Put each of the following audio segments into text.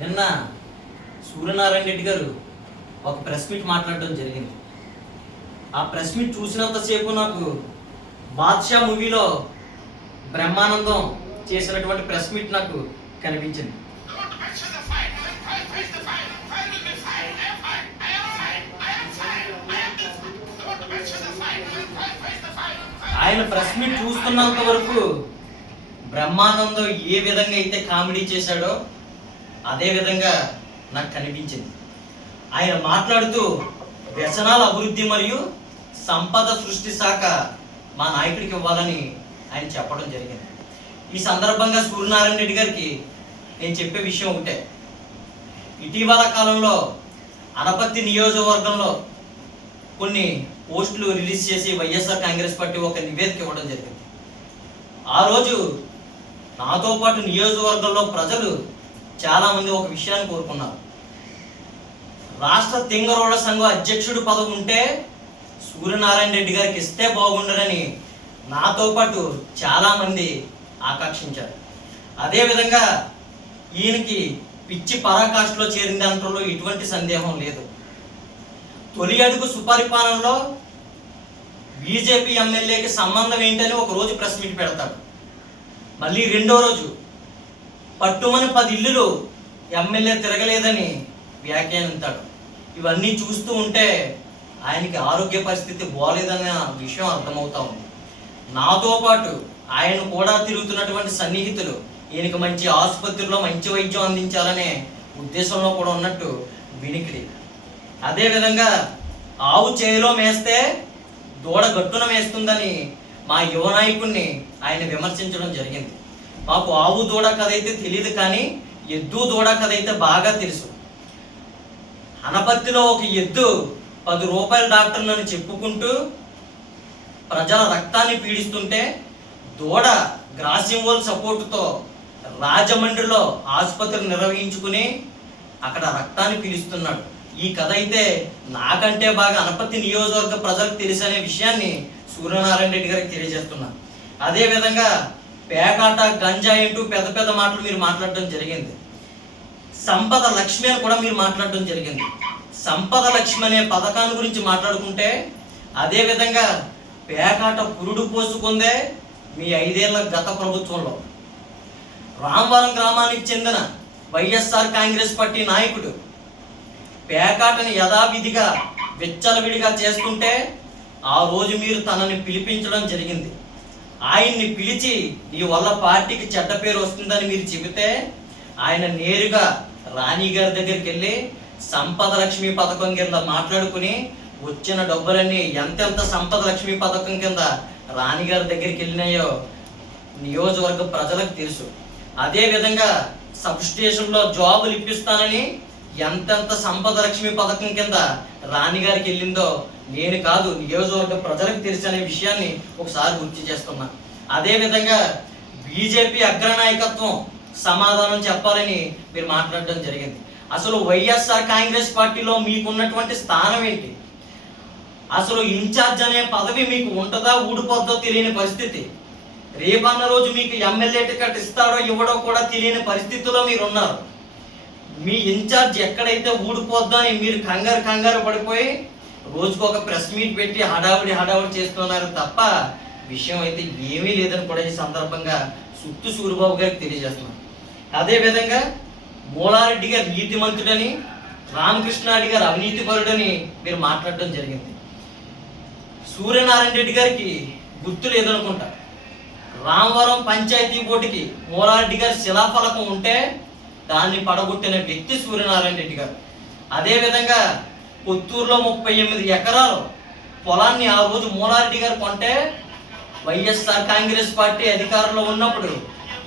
నిన్న సూర్యనారాయణ రెడ్డి గారు ఒక ప్రెస్ మీట్ మాట్లాడడం జరిగింది. ఆ ప్రెస్ మీట్ చూసినంతసేపు నాకు బాద్షా మూవీలో బ్రహ్మానందం చేసినటువంటి ప్రెస్ మీట్ నాకు కనిపించింది. ఆయన ప్రెస్ మీట్ చూస్తున్నంత వరకు బ్రహ్మానందం ఏ విధంగా అయితే కామెడీ చేశాడో అదే విధంగా నాకు కనిపించింది. ఆయన మాట్లాడుతూ వ్యసనాల అభివృద్ధి మరియు సంపద సృష్టి శాఖ మా నాయకుడికి ఇవ్వాలని ఆయన చెప్పడం జరిగింది. ఈ సందర్భంగా సూర్యనారాయణ రెడ్డి గారికి నేను చెప్పే విషయం ఒకటే. ఇటీవల కాలంలో అనపర్తి నియోజకవర్గంలో కొన్ని పోస్టులు రిలీజ్ చేసి వైఎస్ఆర్ కాంగ్రెస్ పార్టీ ఒక నివేదిక ఇవ్వడం జరిగింది. ఆ రోజు నాతో పాటు నియోజకవర్గంలో ప్రజలు చాలామంది ఒక విషయాన్ని కోరుకున్నారు. రాష్ట్ర తింగరోళ్ల సంఘం అధ్యక్షుడు పదవి ఉంటే సూర్యనారాయణ రెడ్డి గారికి ఇస్తే బాగుండరని నాతో పాటు చాలామంది ఆకాంక్షించారు. అదేవిధంగా ఈయనకి పిచ్చి పరాకాష్ఠలో చేరిన దాంట్లో ఎటువంటి సందేహం లేదు. తొలి అడుగు సుపరిపాలనలో బీజేపీ ఎమ్మెల్యేకి సంబంధం ఏంటని ఒక రోజు ప్రెస్ మీట్ పెడతాడు. మళ్ళీ రెండో రోజు పట్టుమని 10 ఇల్లులు ఎమ్మెల్యే తిరగలేదని వ్యాఖ్యానిస్తాడు. ఇవన్నీ చూస్తూ ఉంటే ఆయనకి ఆరోగ్య పరిస్థితి బాగోలేదన్న విషయం అర్థమవుతా ఉంది. నాతో పాటు ఆయన కూడా తిరుగుతున్నటువంటి సన్నిహితులు ఈయనకి మంచి ఆసుపత్రిలో మంచి వైద్యం అందించాలనే ఉద్దేశంలో కూడా ఉన్నట్టు వినికిడి. అదేవిధంగా ఆవు చేలో మేస్తే దూడ గట్టున మేస్తుందని మా యువ నాయకుడిని ఆయన విమర్శించడం జరిగింది. మాకు ఆవు దూడ కథ అయితే తెలియదు, కానీ ఎద్దు దూడ కథ అయితే బాగా తెలుసు. అనపర్తిలో ఒక ఎద్దు 10 రూపాయల డాక్టర్లను చెప్పుకుంటూ ప్రజల రక్తాన్ని పీడిస్తుంటే దూడ గ్రాసింవోల్ సపోర్టుతో రాజమండ్రిలో ఆసుపత్రి నిర్వహించుకుని అక్కడ రక్తాన్ని పీడిస్తున్నాడు. ఈ కథ అయితే నాకంటే బాగా అనపర్తి నియోజకవర్గ ప్రజలకు తెలుసు అనే విషయాన్ని సూర్యనారాయణ రెడ్డి గారికి తెలియజేస్తున్నా. అదేవిధంగా పేకాట గంజా అంటూ పెద్ద పెద్ద మాటలు మీరు మాట్లాడడం జరిగింది. సంపద లక్ష్మి అని కూడా మీరు మాట్లాడడం జరిగింది. సంపద లక్ష్మి అనే పథకాన్ని గురించి మాట్లాడుకుంటే అదేవిధంగా పేకాట పురుడు పోసుకుందే మీ 5 ఏళ్ల గత ప్రభుత్వంలో. రామవరం గ్రామానికి చెందిన వైఎస్ఆర్ కాంగ్రెస్ పార్టీ నాయకుడు పేకాటని యథావిధిగా విచ్చలవిడిగా చేస్తుంటే ఆ రోజు మీరు తనని పిలిపించడం జరిగింది. ఆయన్ని పిలిచి ఈ వల్ల పార్టీకి చెడ్డ పేరు వస్తుందని మీరు చెబితే ఆయన నేరుగా రాణి గారి దగ్గరికి వెళ్ళి సంపద లక్ష్మి పథకం కింద మాట్లాడుకుని వచ్చిన డబ్బులన్నీ ఎంతెంత సంపద లక్ష్మి పథకం కింద రాణి గారి దగ్గరికి వెళ్ళినాయో నియోజకవర్గ ప్రజలకు తెలుసు. అదేవిధంగా సబ్ స్టేషన్లో జాబులు ఇప్పిస్తానని ఎంతెంత సంపద లక్ష్మి పథకం కింద రాణి గారికి వెళ్ళిందో నేను కాదు నియోజకవర్గ ప్రజలకు తెలుసు అనే విషయాన్ని ఒకసారి గుర్తు చేస్తున్నా. అదేవిధంగా బీజేపీ అగ్రనాయకత్వం సమాధానం చెప్పాలని మీరు మాట్లాడడం జరిగింది. అసలు వైఎస్ఆర్ కాంగ్రెస్ పార్టీలో మీకున్నటువంటి స్థానం ఏంటి? అసలు ఇన్ఛార్జ్ అనే పదవి మీకు ఉంటుందా ఊడిపోద్దో తెలియని పరిస్థితి. రేపన్న రోజు మీకు ఎమ్మెల్యే టికెట్ ఇస్తాడో ఇవ్వడో కూడా తెలియని పరిస్థితిలో మీరు ఉన్నారు. మీ ఇన్ఛార్జ్ ఎక్కడైతే ఊడిపోద్దో అని మీరు కంగారు పడిపోయి రోజుకు ఒక ప్రెస్ మీట్ పెట్టి హడావుడి చేస్తున్నారు తప్ప విషయం అయితే ఏమీ లేదని కూడా ఈ సందర్భంగా సుత్తు సూరిబాబు గారికి తెలియజేస్తున్నాను. అదేవిధంగా మూలారెడ్డి గారు నీతిమంతుడని, రామకృష్ణారెడ్డి గారు అవినీతిపరుడని మీరు మాట్లాడడం జరిగింది. సూర్యనారాయణ రెడ్డి గారికి గుర్తు లేదనుకుంటా. రామవరం పంచాయతీ బోర్డుకి మూలారెడ్డి గారి శిలాఫలకం ఉంటే దాన్ని పడగొట్టిన వ్యక్తి సూర్యనారాయణ రెడ్డి గారు. అదేవిధంగా పుత్తూరులో 38 ఎకరాలు పొలాన్ని ఆ రోజు మూలారెడ్డి గారు కొంటే వైఎస్ఆర్ కాంగ్రెస్ పార్టీ అధికారంలో ఉన్నప్పుడు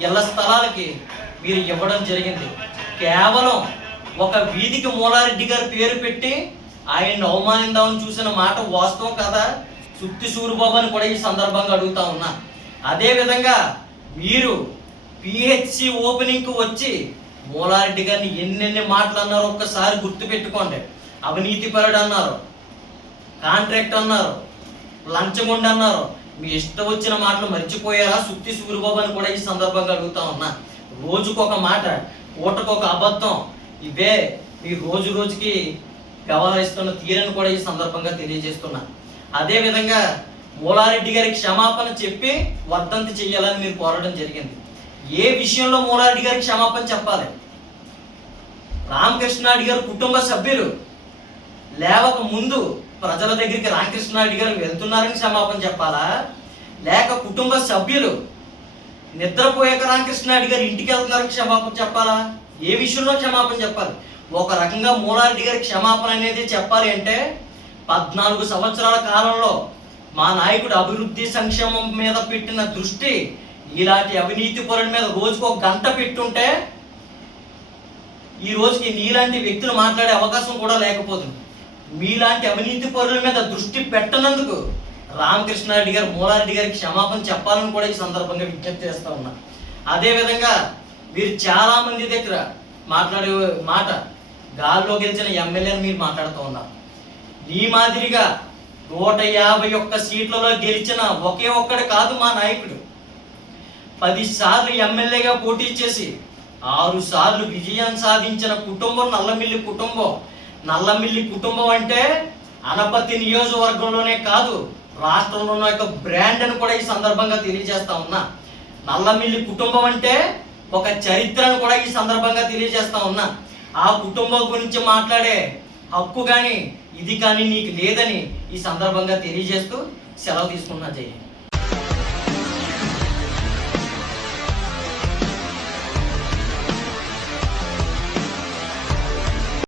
ఇళ్ల స్థలాలకి మీరు ఇవ్వడం జరిగింది. కేవలం ఒక వీధికి మూలారెడ్డి గారు పేరు పెట్టి ఆయన్ని అవమానిద్దామని చూసిన మాట వాస్తవం కదా సుత్తి సూరిబాబు అని కూడా ఈ సందర్భంగా అడుగుతా ఉన్నా. అదేవిధంగా మీరు పిహెచ్సి ఓపెనింగ్కి వచ్చి మూలారెడ్డి గారిని ఎన్నెన్ని మాటలు అన్నారో ఒక్కసారి గుర్తు పెట్టుకోండి. అవినీతిపరుడు అన్నారు, కాంట్రాక్ట్ అన్నారు, లంచగొండ అన్నారు. మీ ఇష్టం వచ్చిన మాటలు మర్చిపోయారా సుత్తి సూరిబాబు అని కూడా ఈ సందర్భంగా అడుగుతా ఉన్నా. రోజుకొక మాట, పూటకొక అబద్ధం, ఇవే మీరు రోజు రోజుకి వ్యవహరిస్తున్న తీరని కూడా ఈ సందర్భంగా తెలియజేస్తున్నా. అదేవిధంగా మూలారెడ్డి గారికి క్షమాపణ చెప్పి వర్ధంతి చెయ్యాలని మీరు కోరడం జరిగింది. ఏ విషయంలో మూలారెడ్డి గారికి క్షమాపణ చెప్పాలి? రామకృష్ణారెడ్డి గారు కుటుంబ సభ్యులు లేవక ముందు ప్రజల దగ్గరికి రామకృష్ణారెడ్డి గారు వెళ్తున్నారని క్షమాపణ చెప్పాలా? లేక కుటుంబ సభ్యులు నిద్రపోయాక రామకృష్ణారెడ్డి గారు ఇంటికి వెళ్తున్నారని క్షమాపణ చెప్పాలా? ఏ విషయంలో క్షమాపణ చెప్పాలి? ఒక రకంగా మూలారెడ్డి గారికి క్షమాపణ అనేది చెప్పాలి అంటే 14 సంవత్సరాల కాలంలో మా నాయకుడు అభివృద్ధి సంక్షేమం మీద పెట్టిన దృష్టి ఇలాంటి అవినీతి పరుల మీద రోజుకు 1 గంట పెట్టుంటే ఈ రోజుకి నీలాంటి వ్యక్తులు మాట్లాడే అవకాశం కూడా లేకపోతుంది. మీలాంటి అవినీతి పరుల మీద దృష్టి పెట్టనందుకు రామకృష్ణారెడ్డి గారు మూలారెడ్డి గారికి క్షమాపణ చెప్పాలని కూడా ఈ సందర్భంగా విజ్ఞప్తి చేస్తూ ఉన్నా. అదేవిధంగా వీరు చాలా మంది దగ్గర మాట్లాడే మాట గాల్లో గెలిచిన ఎమ్మెల్యేని మీరు మాట్లాడుతూ ఉన్నారు. ఈ మాదిరిగా 151 సీట్లలో గెలిచిన ఒకే ఒక్కడు కాదు మా నాయకుడు. 10 సార్లు ఎమ్మెల్యేగా పోటీ చేసి 6 సార్లు విజయం సాధించిన కుటుంబం నల్లమిల్లి కుటుంబం. నల్లమిల్లి కుటుంబం అంటే అనపతి నియోజకవర్గంలోనే కాదు, రాష్ట్రంలోనే ఒక బ్రాండ్ అని కూడా ఈ సందర్భంగా తెలియజేస్తా ఉన్నా. నల్లమిల్లి కుటుంబం అంటే ఒక చరిత్రను కూడా ఈ సందర్భంగా తెలియజేస్తా ఉన్నా. ఆ కుటుంబం గురించి మాట్లాడే హక్కు కానీ ఇది కానీ నీకు లేదని ఈ సందర్భంగా తెలియజేస్తూ సెలవు తీసుకున్నా. జై హింద్.